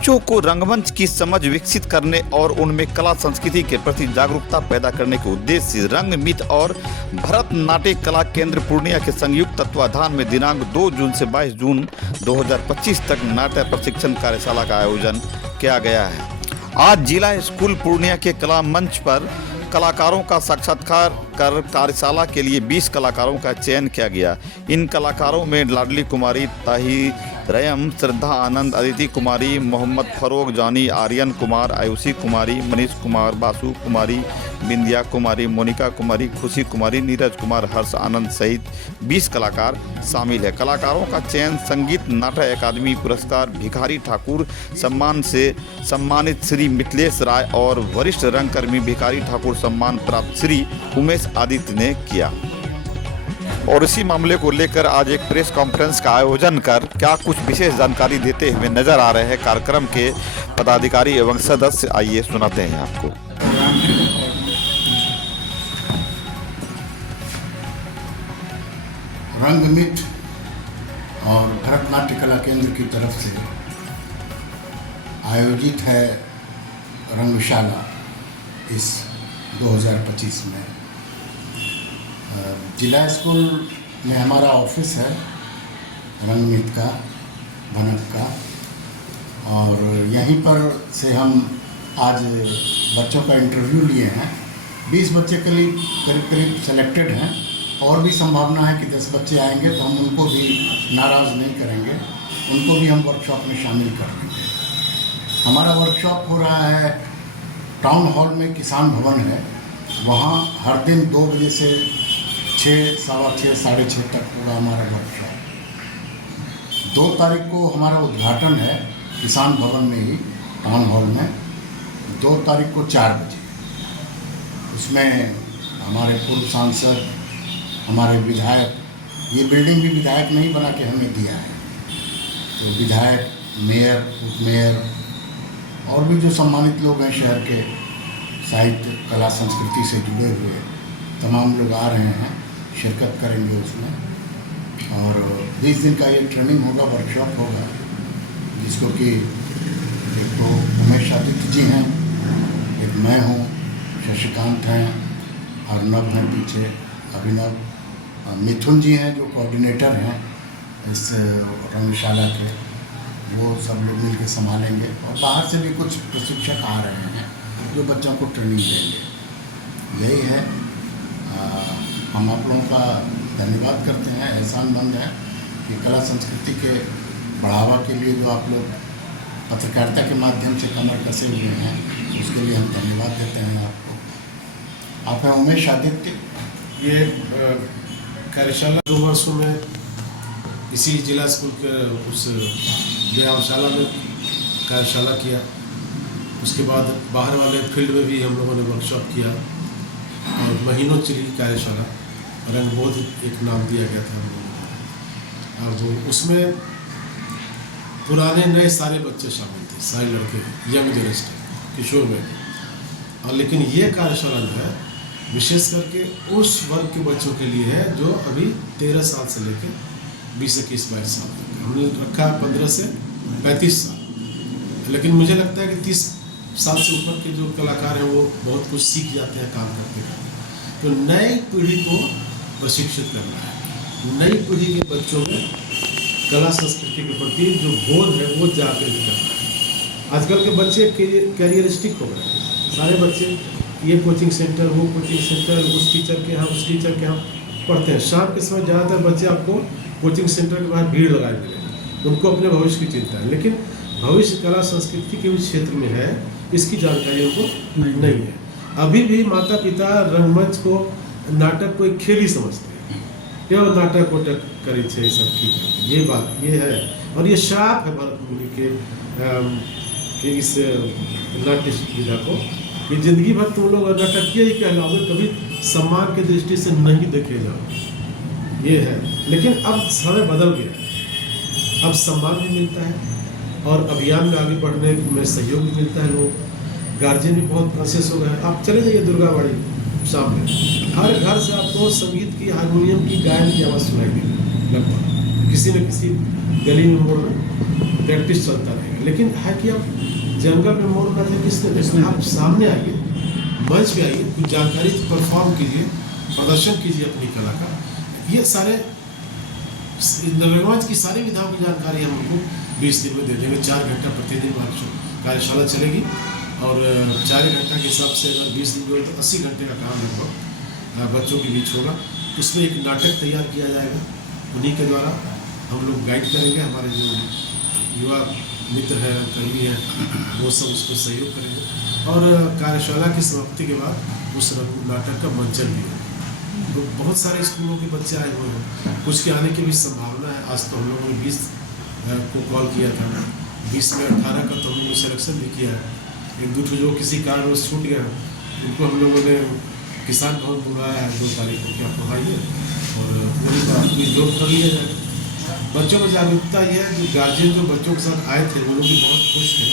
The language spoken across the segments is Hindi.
बच्चों को रंगमंच की समझ विकसित करने और उनमें कला संस्कृति के प्रति जागरूकता पैदा करने के उद्देश्य से रंगमित और भरतनाट्य कला केंद्र पूर्णिया के संयुक्त तत्वाधान में दिनांक 2 जून से 22 जून 2025 तक नाट्य प्रशिक्षण कार्यशाला का आयोजन किया गया है। आज जिला स्कूल पूर्णिया के कला मंच पर कलाकारों का साक्षात्कार कर कार्यशाला के लिए 20 कलाकारों का चयन किया गया। इन कलाकारों में लाडली कुमारी, ताहिरयम, श्रद्धा आनंद, अदिति कुमारी, मोहम्मद फरोग, जानी, आर्यन कुमार, आयुषी कुमारी, मनीष कुमार, बासु कुमारी, बिंदिया कुमारी, मोनिका कुमारी, खुशी कुमारी, नीरज कुमार, हर्ष आनंद सहित 20 कलाकार शामिल है। कलाकारों का चयन संगीत नाटक अकादमी पुरस्कार भिखारी ठाकुर सम्मान से सम्मानित श्री मिथिलेश राय और वरिष्ठ रंगकर्मी भिखारी ठाकुर सम्मान प्राप्त श्री उमेश आदित्य ने किया। और इसी मामले को लेकर आज एक प्रेस कॉन्फ्रेंस का आयोजन कर क्या कुछ विशेष जानकारी देते हुए नजर आ रहे हैं कार्यक्रम के पदाधिकारी एवं सदस्य, आइए सुनाते हैं आपको। रंगमित और भरतनाट्य कला केंद्र की तरफ से आयोजित है रंगशाला इस 2025 में। जिला स्कूल में हमारा ऑफिस है रंगमित का, भनक का, और यहीं पर से हम आज बच्चों का इंटरव्यू लिए हैं। 20 बच्चे करीब सेलेक्टेड हैं और भी संभावना है कि 10 बच्चे आएंगे तो हम उनको भी नाराज़ नहीं करेंगे, उनको भी हम वर्कशॉप में शामिल कर लेंगे। हमारा वर्कशॉप हो रहा है टाउन हॉल में, किसान भवन है, वहाँ हर दिन 2 बजे से 6, सवा 6, साढ़े 6 तक होगा हमारा वर्कशॉप। 2 तारीख को हमारा उद्घाटन है किसान भवन में ही, टाउन हॉल में, 2 तारीख को 4 बजे। उसमें हमारे पूर्व सांसद, हमारे विधायक, ये बिल्डिंग भी विधायक नहीं बना के हमें दिया है, तो विधायक, मेयर, उप मेयर और भी जो सम्मानित लोग हैं शहर के, साहित्य कला संस्कृति से जुड़े हुए तमाम लोग आ रहे हैं, शिरकत करेंगे उसमें। और 20 दिन का ये ट्रेनिंग होगा, वर्कशॉप होगा, जिसको कि एक तो उमेश आदित्य जी हैं, एक मैं हूँ, शशिकांत हैं, अर्नब हैं पीछे, अभिनव, मिथुन जी हैं जो कोऑर्डिनेटर हैं इस रंगशाला के, वो सब लोग मिल के संभालेंगे। और बाहर से भी कुछ प्रशिक्षक आ रहे हैं जो बच्चों को ट्रेनिंग देंगे। यही है, हम आप लोगों का धन्यवाद करते हैं, एहसानमंद है कि कला संस्कृति के बढ़ावा के लिए जो आप लोग पत्रकारिता के माध्यम से कमर कसे हुए हैं, उसके लिए हम धन्यवाद देते हैं आपको। आप हैं उमेश आदित्य। ये कार्यशाला 2 वर्षों में इसी जिला स्कूल के उस व्यायामशाला में कार्यशाला किया। उसके बाद बाहर वाले फील्ड में भी हम लोगों ने वर्कशॉप किया और महीनों चली कार्यशाला। रंगबोध एक नाम दिया गया था हम लोगों को, और वो उसमें पुराने नए सारे बच्चे शामिल थे, सारे लड़के, यंग जनरेशन, किशोर में। और लेकिन ये कार्यशाला जो है विशेष करके उस वर्ग के बच्चों के लिए है जो अभी 13 साल से लेकर 20, 21, 22 साल तक। हमने रखा 15 से 35 साल, लेकिन मुझे लगता है कि 30 साल से ऊपर के जो कलाकार हैं वो बहुत कुछ सीख जाते हैं काम करते करते। तो नई पीढ़ी को प्रशिक्षित करना है, नई पीढ़ी के बच्चों में कला संस्कृति के प्रति जो बोध है वो जागृत करना है। आजकल के बच्चे कैरियरिस्टिक हो गए, सारे बच्चे ये कोचिंग सेंटर, वो कोचिंग सेंटर, उस टीचर के यहाँ, उस टीचर के यहाँ पढ़ते हैं। शाम के समय ज़्यादातर बच्चे आपको कोचिंग सेंटर के बाहर भीड़ लगाए मिलेंगे, उनको अपने भविष्य की चिंता है, लेकिन भविष्य कला संस्कृति के भी क्षेत्र में है, इसकी जानकारी उनको नहीं है। अभी भी माता पिता रंगमंच को, नाटक को एक खेल ही समझते हैं, केवल नाटक वोटक करी छे सब ठीक है, ये बात ये है। और ये श्राप है भरत मुनि के इस नाट्य विधा को, ये जिंदगी भर तुम लोग नाटकीय ही कहलाओगे, कभी सम्मान की दृष्टि से नहीं देखे जाओ, ये है। लेकिन अब समय बदल गया, अब सम्मान भी मिलता है और अभियान में आगे बढ़ने में सहयोग भी मिलता है। लोग गार्जियन भी बहुत प्रोसेस हो गए। आप चले जाइए दुर्गाबाड़ी शाम में, हर घर से आपको संगीत की, हारमोनियम की, गायन की आवाज़ सुनाई देगी। लगभग किसी न किसी गली में मोड़ में प्रैक्टिस चलता रहेगा। करेंगे, लेकिन है कि अब जंगल में मोड़ करने किसने देखना, आप सामने आइए, मंच पे आइए, कुछ जानकारी परफॉर्म कीजिए, प्रदर्शन कीजिए अपनी कला का। ये सारे रंगमंच की सारी विधाओं की जानकारी हम उनको 20 दिन में दे देंगे। 4 घंटा प्रतिदिन कार्यशाला चलेगी और 4 घंटा के हिसाब से अगर 20 दिन में तो 80 घंटे का काम लगभग बच्चों के बीच होगा। उसमें एक नाटक तैयार किया जाएगा, उन्हीं के द्वारा हम लोग गाइड करेंगे। हमारे जो युवा मित्र हैं, कर्मी हैं, वो सब उसको सहयोग करेंगे और कार्यशाला की समाप्ति के बाद उस नाटक का मंचन भी होगा। तो बहुत सारे स्कूलों के बच्चे आए हुए हैं, कुछ के आने की भी संभावना है। आज तो हम लोगों ने 20 को कॉल किया था, 20 में 18 का तो हम लोगों ने सिलेक्शन भी किया है। एक दो जो किसी कारणवश छूट गया उनको हम लोगों ने किसान भवन बुलाया है 2 तारीख को, क्या पढ़ाइए और वही तो आपकी जॉब कर लिया जाएगा। बच्चों में जागरूकता यह है कि गार्जियन जो बच्चों के साथ आए थे वो लोग भी बहुत खुश थे।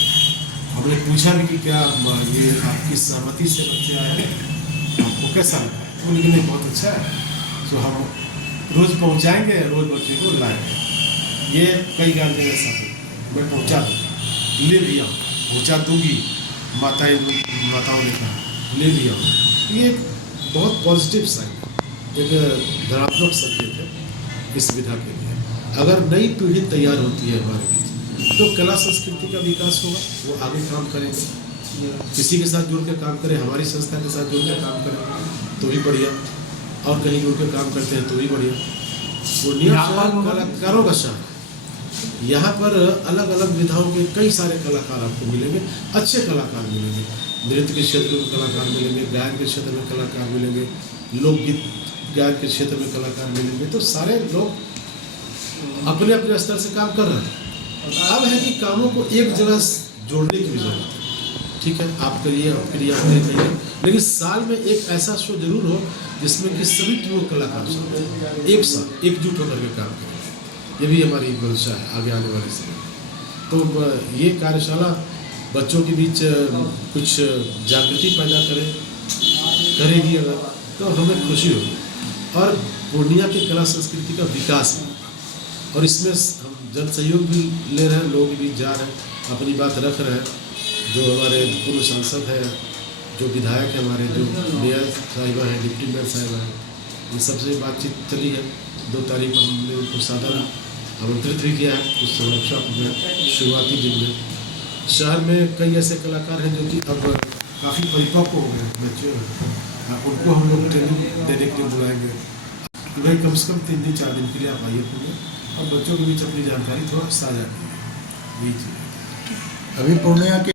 हमने पूछा भी कि क्या ये आपकी सहमति से बच्चे आए हैं, आपको कैसा लगा? वो लेकिन नहीं, बहुत अच्छा है, तो हम रोज़ पहुंचाएंगे, रोज़ बच्चे को लाएंगे। ये कई गार्जियन ऐसा है, मैं पहुंचा दूँ, ले भी आऊँ, पहुँचा दूँगी, माताओं ने कहा ले भी आऊँ। ये बहुत पॉजिटिव साइन, एक धनात्मक संकेत है इस विधा के लिए। अगर नई पीढ़ी तैयार होती है हमारे बीच तो कला संस्कृति का विकास होगा, वो आगे काम करेंगे, किसी के साथ जुड़ के काम करें, हमारी संस्था के साथ जुड़ के काम करें तो भी बढ़िया, और कहीं जुड़ के काम करते हैं तो भी बढ़िया। पूर्णिया कलाकारों का शहर, यहाँ पर अलग अलग विधाओं के कई सारे कलाकार आपको मिलेंगे, अच्छे कलाकार मिलेंगे। नृत्य के क्षेत्र में कलाकार मिलेंगे, गायन के क्षेत्र में कलाकार मिलेंगे, लोकगीत गायन के क्षेत्र में कलाकार मिलेंगे। तो सारे लोग अपने अपने स्तर से काम कर रहे हैं। अब है कि कामों को एक जगह जोड़ने की भी जरूरत है। ठीक है, आप करिए, आप करिए, आप करिए, लेकिन साल में एक ऐसा शो जरूर हो जिसमें कि सभी टीमों कलाकार एक साथ एकजुट होकर के काम करें। ये भी हमारी मंशा है आगे आने वाले समय। तो ये कार्यशाला बच्चों के बीच कुछ जागृति पैदा करेगी अगर, तो हमें खुशी होगी और पूर्णिया की कला संस्कृति का विकास है। और इसमें हम जन सहयोग भी ले रहे हैं, लोग भी जा रहे हैं, अपनी बात रख रहे हैं। जो हमारे पूर्व सांसद हैं, जो विधायक हैं, हमारे जो मेयर साहिबा हैं, डिप्टी मेयर साहिबा हैं, इन सबसे बातचीत चली है। 2 तारीख को हमने उनको सादर आमंत्रित भी किया है उस वर्कशॉप में। शुरुआती दिन में शहर में कई ऐसे कलाकार हैं जो कि अब काफ़ी परिपक्व हो गए, बच्चे हैं, उनको हम लोग ट्रेनिंग देने के लिए बुलाएंगे कि भाई कम से कम 3 दिन 4 दिन के लिए आप आइए पूरे, और बच्चों के बीच अपनी जानकारी थोड़ा साझा कीजिए। अभी पूर्णिया के